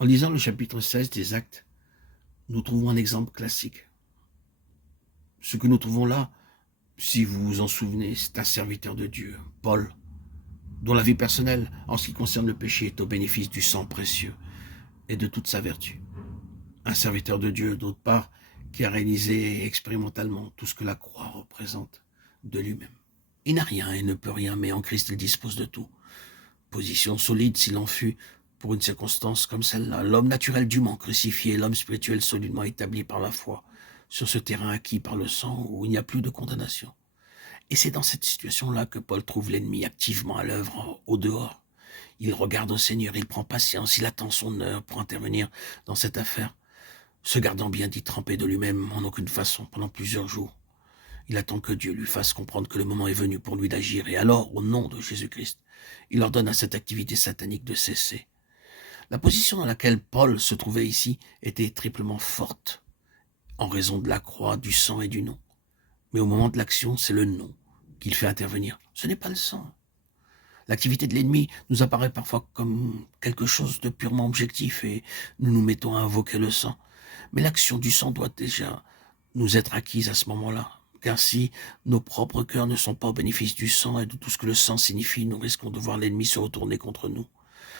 En lisant le chapitre 16 des Actes, nous trouvons un exemple classique. Ce que nous trouvons là, si vous vous en souvenez, c'est un serviteur de Dieu, Paul, dont la vie personnelle, en ce qui concerne le péché, est au bénéfice du sang précieux et de toute sa vertu. Un serviteur de Dieu, d'autre part, qui a réalisé expérimentalement tout ce que la croix représente de lui-même. Il n'a rien et ne peut rien, mais en Christ il dispose de tout. Position solide s'il en fut, pour une circonstance comme celle-là. L'homme naturel dûment crucifié, l'homme spirituel solidement établi par la foi, sur ce terrain acquis par le sang où il n'y a plus de condamnation. Et c'est dans cette situation-là que Paul trouve l'ennemi activement à l'œuvre au dehors. Il regarde au Seigneur, il prend patience, il attend son heure pour intervenir dans cette affaire, se gardant bien d'y tremper de lui-même en aucune façon pendant plusieurs jours. Il attend que Dieu lui fasse comprendre que le moment est venu pour lui d'agir, et alors, au nom de Jésus-Christ, il ordonne à cette activité satanique de cesser. La position dans laquelle Paul se trouvait ici était triplement forte, en raison de la croix, du sang et du nom. Mais au moment de l'action, c'est le nom qu'il fait intervenir. Ce n'est pas le sang. L'activité de l'ennemi nous apparaît parfois comme quelque chose de purement objectif et nous nous mettons à invoquer le sang. Mais l'action du sang doit déjà nous être acquise à ce moment-là. Car si nos propres cœurs ne sont pas au bénéfice du sang et de tout ce que le sang signifie, nous risquons de voir l'ennemi se retourner contre nous.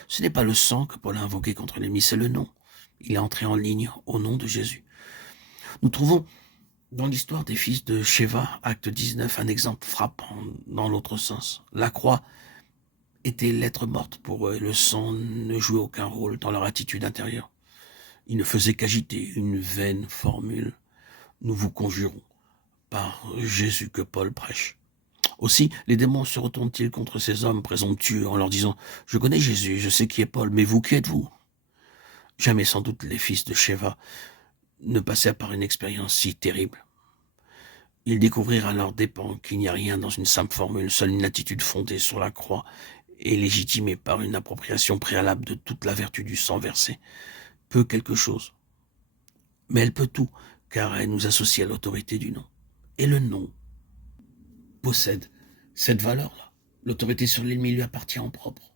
Ce n'est pas le sang que Paul a invoqué contre l'ennemi, c'est le nom. Il est entré en ligne au nom de Jésus. Nous trouvons dans l'histoire des fils de Sheva, acte 19, un exemple frappant dans l'autre sens. La croix était lettre morte pour eux et le sang ne jouait aucun rôle dans leur attitude intérieure. Il ne faisait qu'agiter une vaine formule. Nous vous conjurons par Jésus que Paul prêche. Aussi, les démons se retournent-ils contre ces hommes présomptueux en leur disant « Je connais Jésus, je sais qui est Paul, mais vous, qui êtes-vous » Jamais sans doute les fils de Sheva ne passèrent par une expérience si terrible. Ils découvrirent à leurs dépens qu'il n'y a rien dans une simple formule, seule une attitude fondée sur la croix et légitimée par une appropriation préalable de toute la vertu du sang versé. Peut quelque chose, mais elle peut tout, car elle nous associe à l'autorité du nom. Et le nom possède cette valeur-là. L'autorité sur l'ennemi lui appartient en propre.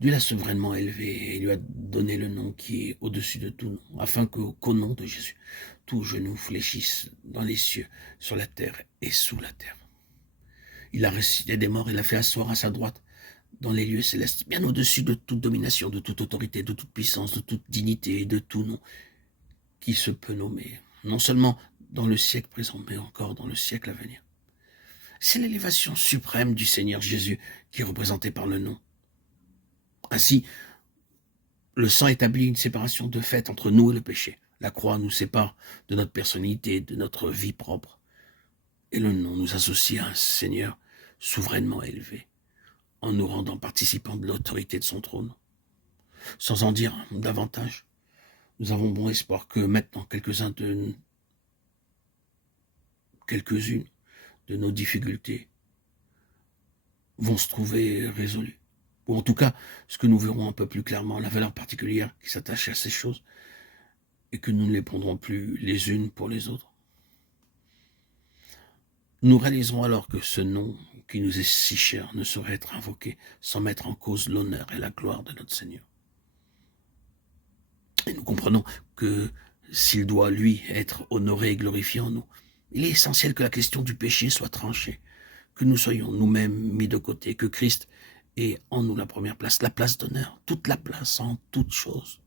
Dieu l'a souverainement élevé et lui a donné le nom qui est au-dessus de tout nom, afin qu'au nom de Jésus, tout genou fléchisse dans les cieux, sur la terre et sous la terre. Il a ressuscité des morts et l'a fait asseoir à sa droite dans les lieux célestes, bien au-dessus de toute domination, de toute autorité, de toute puissance, de toute dignité et de tout nom qui se peut nommer, non seulement dans le siècle présent, mais encore dans le siècle à venir. C'est l'élévation suprême du Seigneur Jésus qui est représentée par le nom. Ainsi, le sang établit une séparation de fait entre nous et le péché. La croix nous sépare de notre personnalité, de notre vie propre. Et le nom nous associe à un Seigneur souverainement élevé, en nous rendant participants de l'autorité de son trône. Sans en dire davantage, nous avons bon espoir que maintenant quelques-unes de nos difficultés vont se trouver résolues. Ou en tout cas, ce que nous verrons un peu plus clairement, la valeur particulière qui s'attache à ces choses, et que nous ne les prendrons plus les unes pour les autres. Nous réaliserons alors que ce nom qui nous est si cher ne saurait être invoqué sans mettre en cause l'honneur et la gloire de notre Seigneur. Et nous comprenons que s'il doit, lui, être honoré et glorifié en nous, il est essentiel que la question du péché soit tranchée, que nous soyons nous-mêmes mis de côté, que Christ ait en nous la première place, la place d'honneur, toute la place en toute chose.